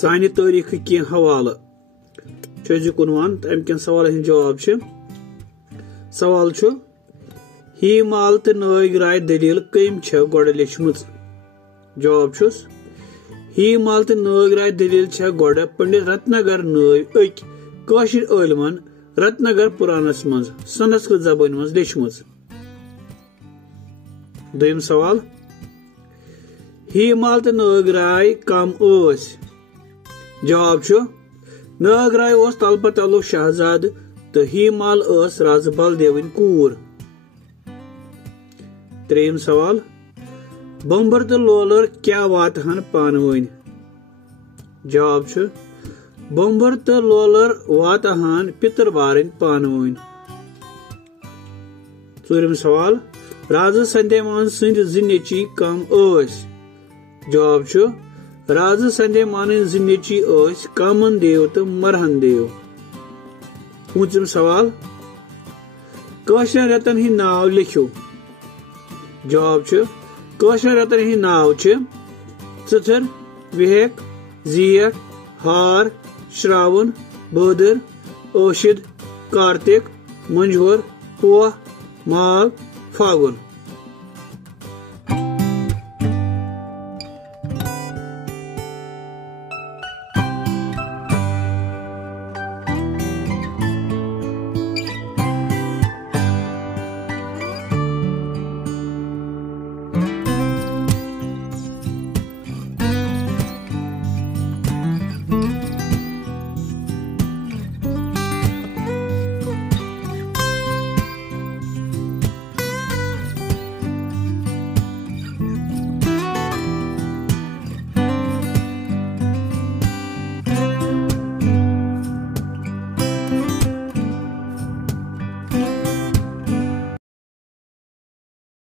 सानि तारीख की हवाल कुनवान अमकन सवाल जवाब सवाल ही माल तो नाग राय दलील कम गोड़ लेचम जवाब ही माल तो नाग राय दलील गोड़ पंडित रत्नागर नाग अक आलमन रत्नागर पुरानस मज संस्कृत जबान मज लेचम दोयम सवाल ही माल तो नाग राय कम जवाब नाग राय तलपत तलुक शहजाद तो ही माल राज बलदेवन कूर त्रेयम सवाल बम्बर तो लोलर क्या वातहन पानवन जवाब बम्बर तो लोलर वातहन पितर बारन पानवन चूरम सवाल राजा संदेमान सिंध जिनेची कम जवाब राजा संदेमान जिनेची कामन देव तो मरहन देव पूंचम सवाल काशर रतन ही नाव लिखो जवाब काशर रतन ही नाव चथर विहेक जीयक हार श्रावण बदर ओशिद कार्तिक मंझोर पोह माघ फागुन।